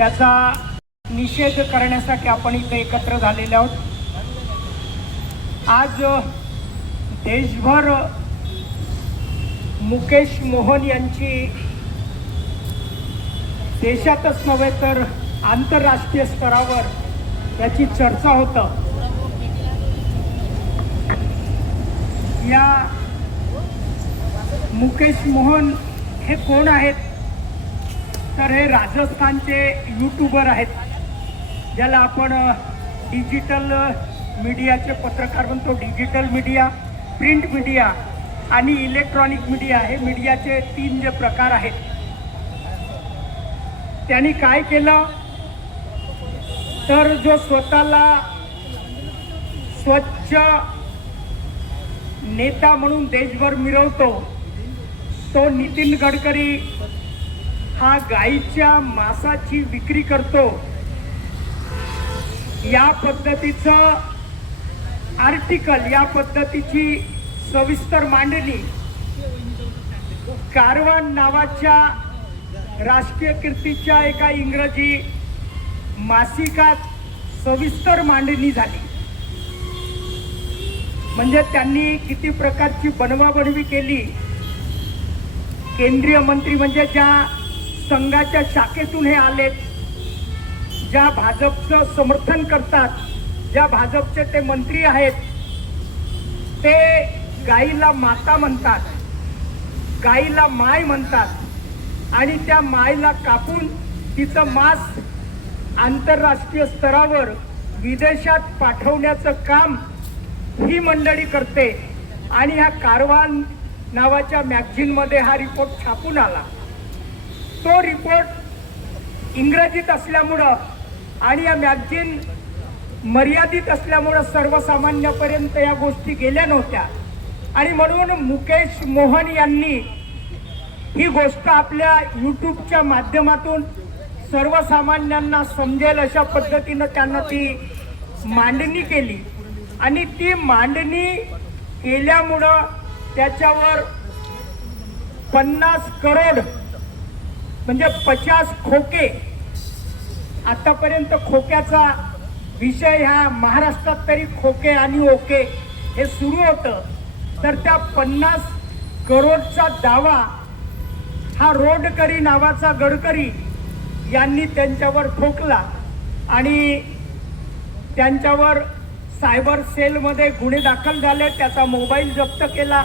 त्याचा निषेध करण्यासाठी आपण इथे एकत्र झालेले आहोत। आज देशभर मुकेश मोहन यांची देशातच नव्हे तर आंतरराष्ट्रीय स्तरावर याची चर्चा होतं। या मुकेश मोहन हे कोण आहेत तर हे राजस्थानचे यूट्यूबर आहेत, ज्याला आपण डिजिटल मीडियाचे पत्रकार म्हणतो। डिजिटल मीडिया, प्रिंट मीडिया आणि इलेक्ट्रॉनिक मीडिया हे मीडियाचे 3 जे प्रकार आहेत। त्यांनी काय केलं तर जो स्वतःला स्वच्छ नेता म्हणून देशभर मिरवतो तो नितीन गडकरी हा गाईच्या मांसाची विक्री करतो, या पद्धतीचं आर्टिकल, या पद्धतीची सविस्तर मांडणी कारवान नावाच्या राष्ट्रीय कीर्तीच्या एका इंग्रजी मासिकात सविस्तर मांडणी झाली। म्हणजे त्यांनी किती प्रकारची बनवाबनवी केली। केंद्रीय मंत्री म्हणजे ज्या संघाच्या शाखेतून हे आलेत, ज्या भाजपचं समर्थन करतात, ज्या भाजपचे ते मंत्री आहेत, ते गाईला माता म्हणतात, गाईला माय म्हणतात आणि त्या मायला कापून तिचं मांस आंतरराष्ट्रीय स्तरावर विदेशात पाठवण्याचं काम ही मंडळी करते। आणि ह्या कारवान नावाच्या मॅगझिनमध्ये हा रिपोर्ट छापून आला। तो रिपोर्ट इंग्रजीत असल्यामुळं आणि या मॅगझिन मर्यादित असल्यामुळं सर्वसामान्यापर्यंत या गोष्टी गेल्या नव्हत्या आणि म्हणून मुकेश मोहन यांनी ही गोष्ट आपल्या यूट्यूबच्या माध्यमातून सर्वसामान्यांना समजेल अशा पद्धतीनं त्यांना ती मांडणी केली आणि ती मांडणी केल्यामुळं त्याच्यावर 50 करोड म्हणजे 50 खोके, आतापर्यंत खोक्याचा विषय ह्या महाराष्ट्रात तरी खोके आणि ओके हे सुरू होतं, तर त्या 50 करोडचा दावा हा रोडकरी नावाचा गडकरी यांनी त्यांच्यावर ठोकला आणि त्यांच्यावर सायबर सेलमध्ये गुन्हे दाखल झाले, त्याचा मोबाईल जप्त केला,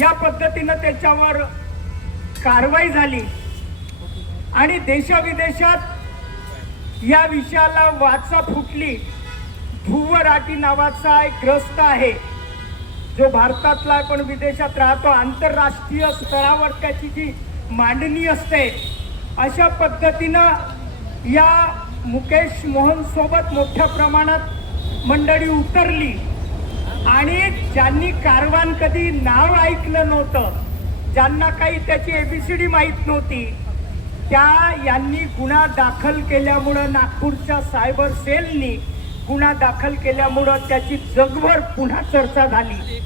या पद्धतीनं त्याच्यावर कारवाई झाली आणि देशाविदेशात या विषयाला वाचा फुटली। ध्रुव राठी नावाचा एक ग्रस्त आहे जो भारतातला पण विदेशात राहतो, आंतरराष्ट्रीय स्तरावर त्याची जी मांडणी असते अशा पद्धतीनं या मुकेश मोहन सोबत मोठ्या प्रमाणात मंडळी उतरली आणि ज्यांनी कारवान कधी नाव ऐकलं नव्हतं, ज्यांना काही त्याची ABCD माहीत नव्हती, त्या यांनी गुन्हा दाखल केल्यामुळं नागपूरच्या सायबर सेलनी गुन्हा दाखल केल्यामुळं त्याची जगभर पुन्हा चर्चा झाली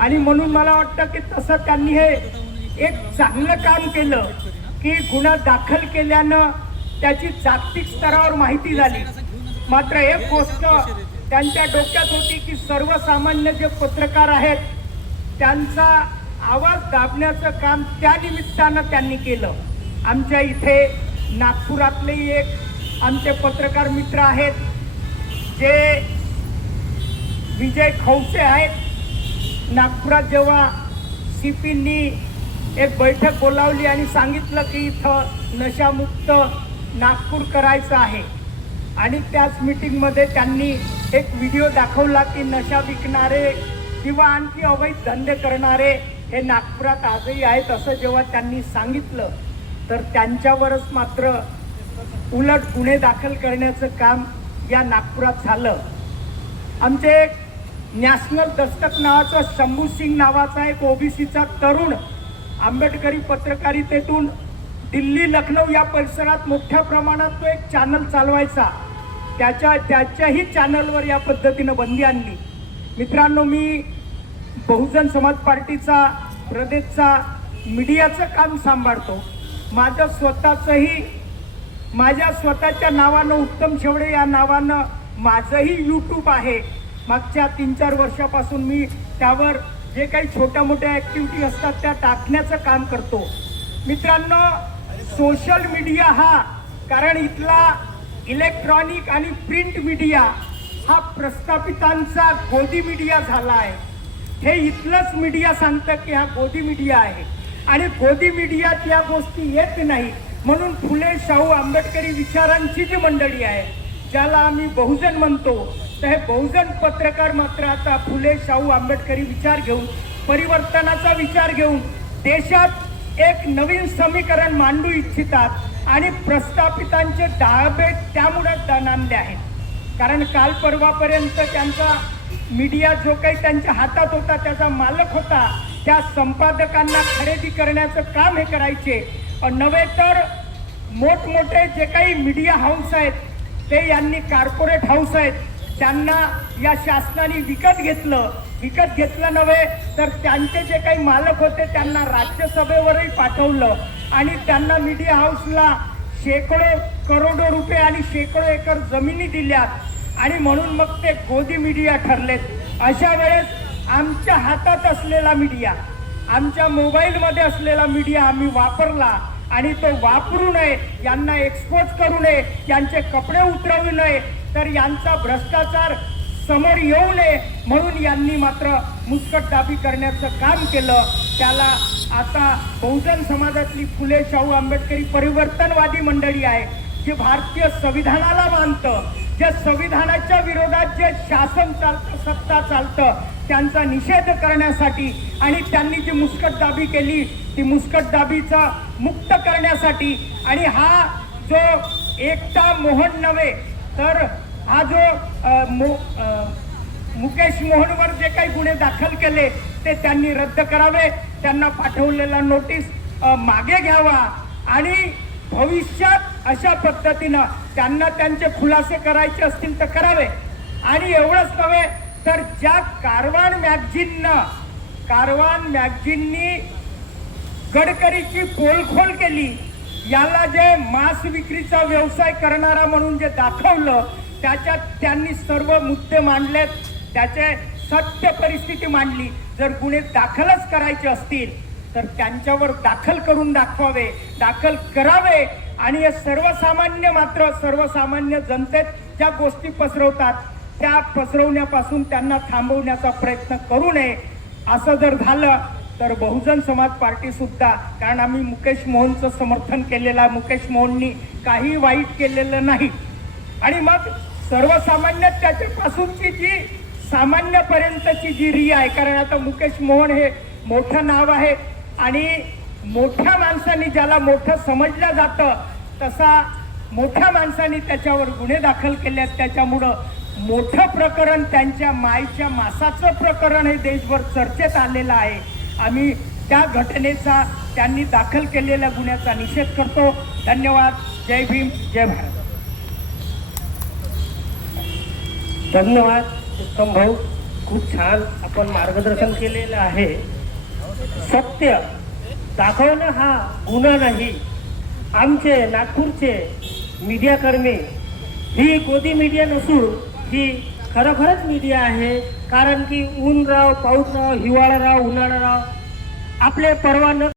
आणि म्हणून मला वाटतं की तसं त्यांनी हे एक चांगलं काम केलं की गुन्हा दाखल केल्यानं त्याची जागतिक स्तरावर माहिती झाली। मात्र एक गोष्ट त्यांच्या डोक्यात होती की सर्वसामान्य जे पत्रकार आहेत त्यांचा आवाज दाबण्याचं काम त्या निमित्तानं त्यांनी केलं। आमच्या इथे नागपुरातले एक आमचे पत्रकार मित्र आहेत जे विजय खवसे आहेत। नागपुरात जेव्हा CPनी एक बैठक बोलावली आणि सांगितलं की इथं नशामुक्त नागपूर करायचं आहे आणि त्याच मीटिंगमध्ये त्यांनी एक व्हिडिओ दाखवला की नशा विकणारे किंवा आणखी अवैध धंदे करणारे हे नागपुरात आजही आहेत असं जेव्हा त्यांनी सांगितलं तर त्यांच्यावरच मात्र उलट गुन्हे दाखल करण्याचं काम या नागपुरात झालं। आमचे एक नॅशनल दस्तक नावाचा शंभू सिंग नावाचा एक OBCचा तरुण आंबेडकरी पत्रकारितेतून दिल्ली, लखनौ या परिसरात मोठ्या प्रमाणात तो एक चॅनल चालवायचा, त्याच्याही चॅनलवर या पद्धतीनं बंदी आणली। मित्रांनो, मी बहुजन समाज पार्टीचा प्रदेशचा मीडियाचं काम सांभाळतो। माझं स्वतःचंही माझ्या स्वतःच्या नावानं उत्तम शेवडे या नावानं माझंही यूट्यूब आहे. मागच्या 3-4 वर्षापासून मी त्यावर जे काही छोट्या मोठ्या ॲक्टिव्हिटी असतात त्या टाकण्याचं काम करतो. मित्रांनो, सोशल मीडिया हा, कारण इथला इलेक्ट्रॉनिक आणि प्रिंट मीडिया हा प्रस्थापितांचा गोदी मीडिया झाला आहे. हे इथलंच मीडिया सांगतं की हा गोदी मीडिया आहे आणि गोदी मीडियात या गोष्टी येत नाही. म्हणून फुले शाहू आंबेडकरी विचारांची जी मंडळी आहे, ज्याला आम्ही बहुजन म्हणतो, तर हे बहुजन पत्रकार मात्र आता फुले शाहू आंबेडकरी विचार घेऊन, परिवर्तनाचा विचार घेऊन देशात एक नवीन समीकरण मांडू इच्छितात आणि प्रस्थापितांचे डावे त्यामुळे दणाणले आहेत. कारण काल परवापर्यंत त्यांचा मीडिया जो काही त्यांच्या हातात होता, त्याचा मालक होता, त्या संपादकांना खरेदी करण्याचं काम हे करायचे. नव्हे तर मोठमोठे जे काही मीडिया हाऊस आहेत ते यांनी कॉर्पोरेट हाऊस आहेत त्यांना या शासनाने विकत घेतलं नव्हे तर त्यांचे जे काही मालक होते त्यांना राज्यसभेवरही पाठवलं आणि त्यांना मीडिया हाऊसला शेकडो करोडो रुपये आणि शेकडो एकर जमिनी दिल्यात आणि म्हणून मग ते गोदी मीडिया ठरलेत. अशा वेळेस आमच्या हातात असलेला मीडिया, आमच्या मोबाईलमध्ये असलेला मीडिया आम्ही वापरला आणि तो वापरू नये, यांना एक्सपोज करू नये, यांचे कपडे उतरवू नये, तर यांचा भ्रष्टाचार समोर येऊ नये म्हणून यांनी मात्र मुस्कटदाबी करण्याचं काम केलं. त्याला आता बहुजन समाजातली फुले शाहू आंबेडकरी परिवर्तनवादी मंडळी आहे, जे भारतीय संविधानाला मानतं, ज्या संविधानाच्या विरोधात जे शासन चालतं, सत्ता चालतं, त्यांचा निषेध करण्यासाठी आणि त्यांनी जी मुस्कटदाबी केली ती मुस्कटदाबीचा मुक्त करण्यासाठी आणि हा जो एकटा मोहन नव्हे तर हा जो मुकेश मोहनवर जे काही गुन्हे दाखल केले ते त्यांनी रद्द करावे, त्यांना पाठवलेला नोटीस मागे घ्यावा आणि भविष्यात अशा पद्धतीनं त्यांना त्यांचे खुलासे करायचे असतील तर करावे. आणि एवढंच नव्हे तर ज्या कारवान मॅगझिननी गडकरीची पोलखोल केली, याला जे मांस विक्रीचा व्यवसाय करणारा म्हणून जे दाखवलं, त्याच्यात त्यांनी सर्व मुद्दे मांडलेत, त्याचे सत्य परिस्थिती मांडली. जर गुन्हे दाखलच करायचे असतील तर त्यांच्यावर दाखल करून दाखवावे, दाखल करावे आणि हे सर्वसामान्य जनतेत ज्या गोष्टी पसरवतात त्या पसरवण्यापासून त्यांना थांबवण्याचा प्रयत्न करू नये. असं जर झालं तर बहुजन समाज पार्टी सुद्धा, कारण आम्ही मुकेश मोहनचं समर्थन केलेलं आहे, मुकेश मोहननी काही वाईट केलेलं नाही आणि मग सर्वसामान्य त्याच्यापासूनची जी सामान्यपर्यंतची जी री आहे, कारण आता मुकेश मोहन हे मोठं नाव आहे आणि मोठ्या माणसांनी ज्याला मोठं समजलं जातं तसा मोठ्या माणसांनी त्याच्यावर गुन्हे दाखल केले, त्याच्यामुळं मोठं प्रकरण, त्यांच्या मायच्या मासाचं प्रकरण हे देशभर चर्चेत आलेलं आहे. आम्ही त्या घटनेचा, त्यांनी दाखल केलेल्या गुन्ह्याचा निषेध करतो. धन्यवाद. जय भीम, जय भारत. धन्यवाद उत्तम भाऊ, खूप छान आपण मार्गदर्शन केलेलं आहे. सत्य दाखवणं हा गुन्हा नाही. आमचे नागपूरचे मीडियाकर्मी ही गोदी मीडिया नसून ही खरोखरच मीडिया आहे. कारण की ऊन राव, पाऊस राव, हिवाळा राव, उन्हाळा राव, आपले परवा न